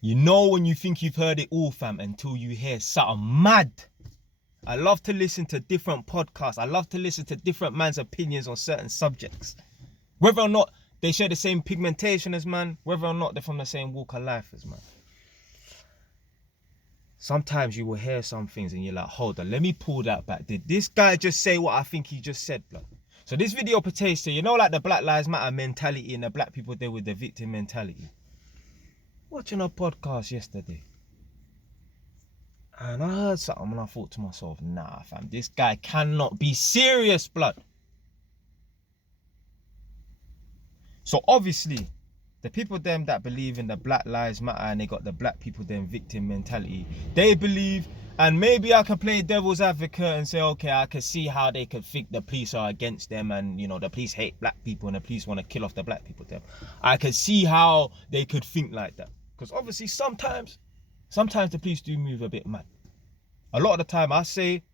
You know when you think you've heard it all, fam, until you hear something mad. I love to listen to different podcasts. I love to listen to different man's opinions on certain subjects. Whether or not they share the same pigmentation as man, whether or not they're from the same walk of life as man. Sometimes you will hear some things and you're like, hold on, let me pull that back. Did this guy just say what I think he just said, blood? So this video pertains to, you know, like the Black Lives Matter mentality and the black people there with the victim mentality. Watching a podcast yesterday, and I heard something and I thought to myself, nah, fam, this guy cannot be serious, blood. So obviously, the people them that believe in the Black Lives Matter and they got the black people them victim mentality, they believe, and maybe I can play devil's advocate and say, okay, I can see how they could think the police are against them and, you know, the police hate black people and the police want to kill off the black people them. I can see how they could think like that. Because obviously sometimes the police do move a bit mad. A lot of the time I say,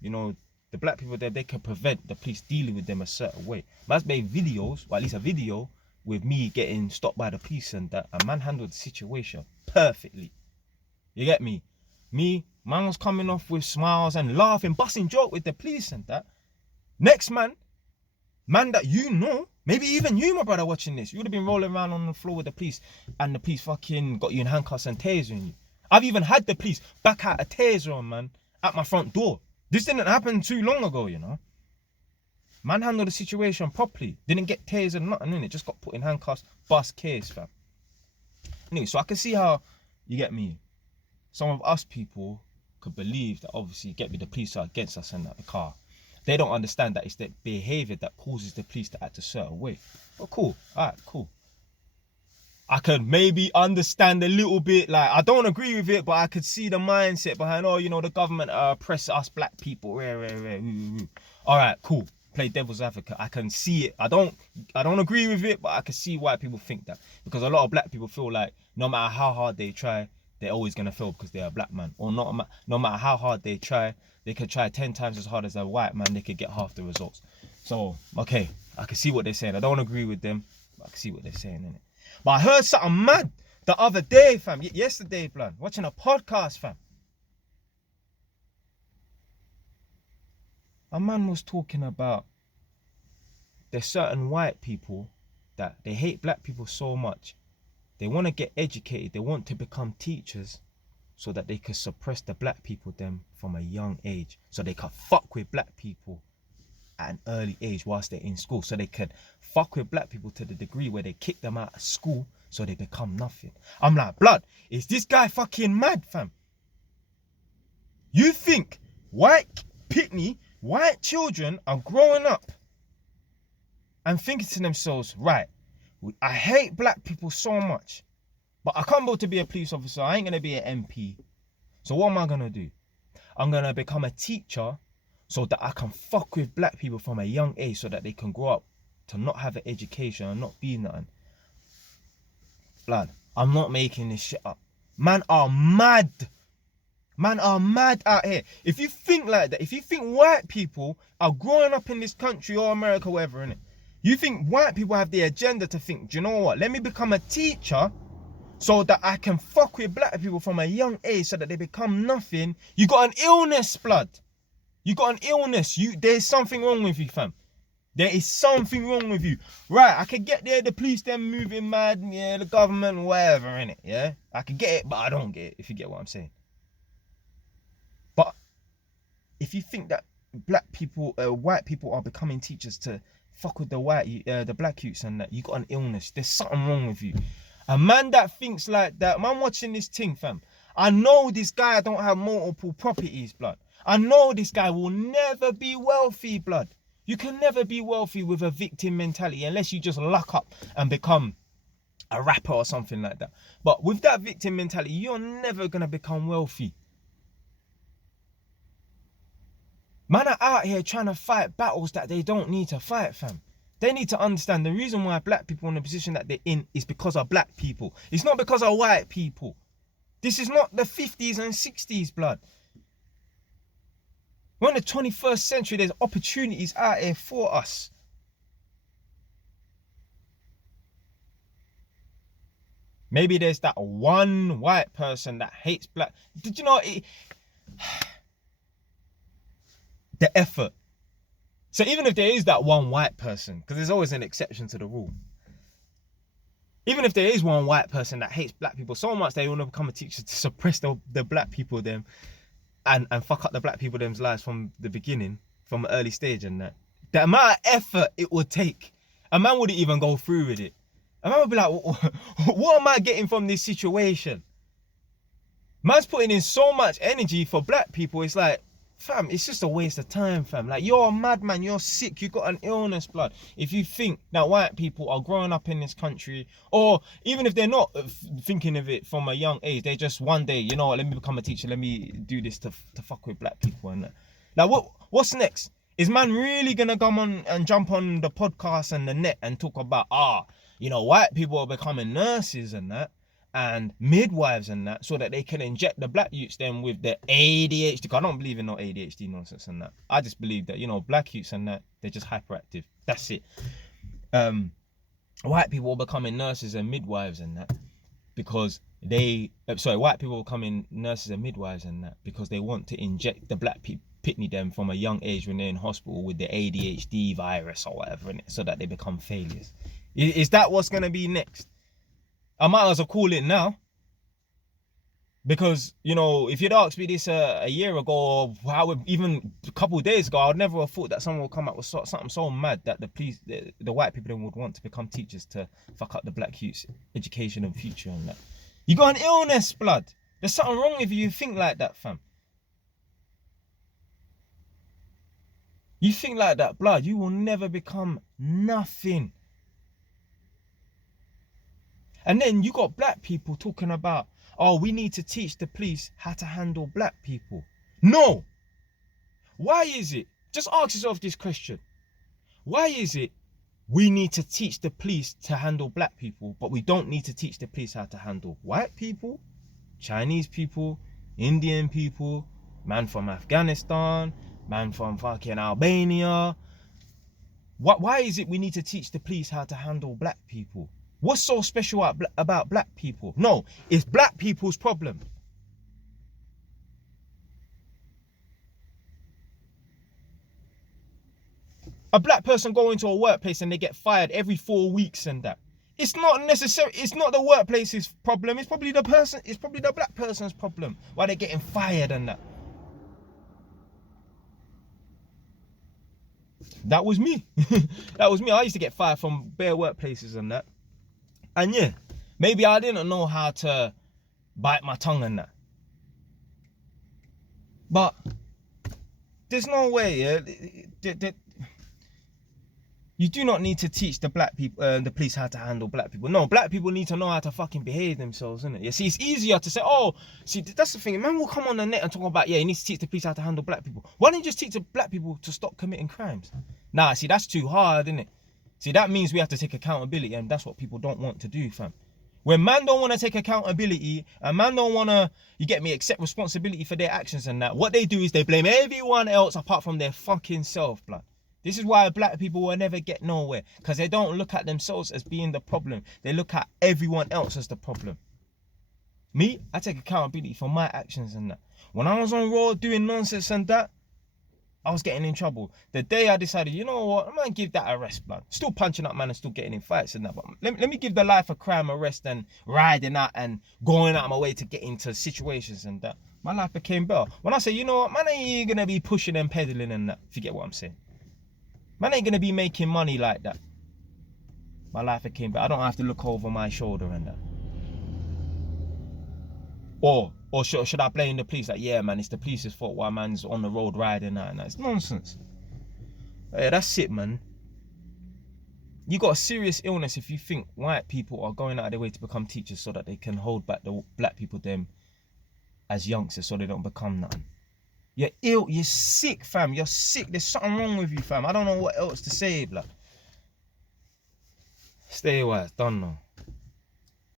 you know, the black people there, they can prevent the police dealing with them a certain way. Man's made videos, or at least a video, with me getting stopped by the police and that, a man handled the situation perfectly. You get me? Man was coming off with smiles and laughing, busting joke with the police and that. Next man that you know, maybe even you, my brother, watching this, you would have been rolling around on the floor with the police and the police fucking got you in handcuffs and tasering you. I've even had the police back out a taser on, man, at my front door. This didn't happen too long ago, you know. Man handled the situation properly. Didn't get tasered, nothing in it. Just got put in handcuffs, bust case, fam. Anyway, so I can see how, you get me, some of us people could believe that obviously, get me, the police are against us and that the car. They don't understand that it's their behaviour that causes the police to act a certain way. But cool, alright, cool. I could maybe understand a little bit, like, I don't agree with it, but I could see the mindset behind, oh, you know, the government oppress us black people. Alright, cool. Play devil's advocate. I can see it. I don't agree with it, but I can see why people think that. Because a lot of black people feel like no matter how hard they try, they're always going to fail because they're a black man. Or no matter how hard they try, they could try 10 times as hard as a white man, they could get half the results. So, okay, I can see what they're saying. I don't agree with them, but I can see what they're saying, innit? But I heard something mad the other day, fam. Yesterday, blood. Watching a podcast, fam. A man was talking about there's certain white people that they hate black people so much. They want to get educated. They want to become teachers so that they can suppress the black people them from a young age. So they can fuck with black people at an early age whilst they're in school. So they can fuck with black people to the degree where they kick them out of school so they become nothing. I'm like, blood, is this guy fucking mad, fam? You think white children are growing up and thinking to themselves, right, I hate black people so much, but I can't go to be a police officer. I ain't going to be an MP. So what am I going to do? I'm going to become a teacher so that I can fuck with black people from a young age so that they can grow up to not have an education and not be nothing. Blood, I'm not making this shit up. Man are mad. Man are mad out here. If you think like that, if you think white people are growing up in this country or America, whatever, innit? You think white people have the agenda to think, do you know what? Let me become a teacher so that I can fuck with black people from a young age so that they become nothing. You got an illness, blood. You got an illness. There's something wrong with you, fam. There is something wrong with you. Right, I can get there, the police them moving mad, yeah, the government, whatever, innit, yeah? I can get it, but I don't get it, if you get what I'm saying. But if you think that black people, white people are becoming teachers to fuck with the black youths and that, you got an illness. There's something wrong with you. A man that thinks like that, man watching this thing, fam. I know this guy don't have multiple properties, blood. I know this guy will never be wealthy, blood. You can never be wealthy with a victim mentality unless you just luck up and become a rapper or something like that. But with that victim mentality, you're never going to become wealthy. Man are out here trying to fight battles that they don't need to fight, fam. They need to understand the reason why black people are in the position that they're in is because of black people. It's not because of white people. This is not the 50s and 60s, blood. We're in the 21st century. There's opportunities out here for us. Maybe there's that one white person that hates black. Did you know the effort? So even if there is that one white person, because there's always an exception to the rule. Even if there is one white person that hates black people so much they want to become a teacher to suppress the black people them and fuck up the black people them's lives from the beginning, from an early stage and that. The amount of effort it would take, a man wouldn't even go through with it. A man would be like, what am I getting from this situation? Man's putting in so much energy for black people, it's like, fam, it's just a waste of time, fam. Like, you're a madman, you're sick, you got an illness, blood. If you think that white people are growing up in this country, or even if they're not thinking of it from a young age, they just one day, you know what, let me become a teacher, let me do this to fuck with black people and that. Like, what's next? Is man really gonna come on and jump on the podcast and the net and talk about, you know, white people are becoming nurses and that, and midwives and that, so that they can inject the black youths then with the ADHD. I don't believe in no ADHD nonsense and that. I just believe that, you know, black youths and that, they're just hyperactive. That's it. White people are becoming nurses and midwives and that because white people are becoming nurses and midwives and that because they want to inject the black people, pitney them from a young age when they're in hospital with the ADHD virus or whatever in it, so that they become failures. Is that what's going to be next? I might as well call it now. Because, you know, if you'd asked me this a year ago, or even a couple of days ago, I'd never have thought that someone would come up with something so mad that the white people would want to become teachers to fuck up the black youth's education and future and that. You got an illness, blood. There's something wrong with you think like that, fam. You think like that, blood, you will never become nothing. And then you got black people talking about, oh, we need to teach the police how to handle black people. No. Why is it? Just ask yourself this question. Why is it we need to teach the police to handle black people, but we don't need to teach the police how to handle white people, Chinese people, Indian people, man from Afghanistan, man from fucking Albania? Why is it we need to teach the police how to handle black people? What's so special about black people? No, it's black people's problem. A black person go into a workplace and they get fired every 4 weeks and that. It's not necessary. It's not the workplace's problem. It's probably the black person's problem why they're getting fired and that. That was me. That was me. I used to get fired from bare workplaces and that. And yeah, maybe I didn't know how to bite my tongue and that. But there's no way, you do not need to teach the black people, the police how to handle black people. No, black people need to know how to fucking behave themselves, innit? You see, it's easier to say, oh, see, that's the thing. Man will come on the net and talk about, yeah, you need to teach the police how to handle black people. Why don't you just teach the black people to stop committing crimes? Nah, see, that's too hard, innit? See, that means we have to take accountability, and that's what people don't want to do, fam. When man don't want to take accountability, and man don't want to, you get me, accept responsibility for their actions and that, what they do is they blame everyone else apart from their fucking self, blood. This is why black people will never get nowhere, because they don't look at themselves as being the problem. They look at everyone else as the problem. Me, I take accountability for my actions and that. When I was on road doing nonsense and that, I was getting in trouble. The day I decided, you know what, I'm going to give that a rest, blood. Still punching up man and still getting in fights and that. But let me give the life of crime a rest and riding out and going out of my way to get into situations and that. My life became better. When I say, you know what, man ain't going to be pushing and peddling and that, if you get what I'm saying. Man ain't going to be making money like that. My life became better. I don't have to look over my shoulder and that. Or should I blame the police? Like, yeah, man, it's the police's fault why man's on the road riding out and that. It's nonsense. Yeah, that's it, man. You got a serious illness if you think white people are going out of their way to become teachers so that they can hold back the black people them as youngsters so they don't become nothing. You're ill, you're sick, fam. You're sick. There's something wrong with you, fam. I don't know what else to say, blood. Stay wise, don't know.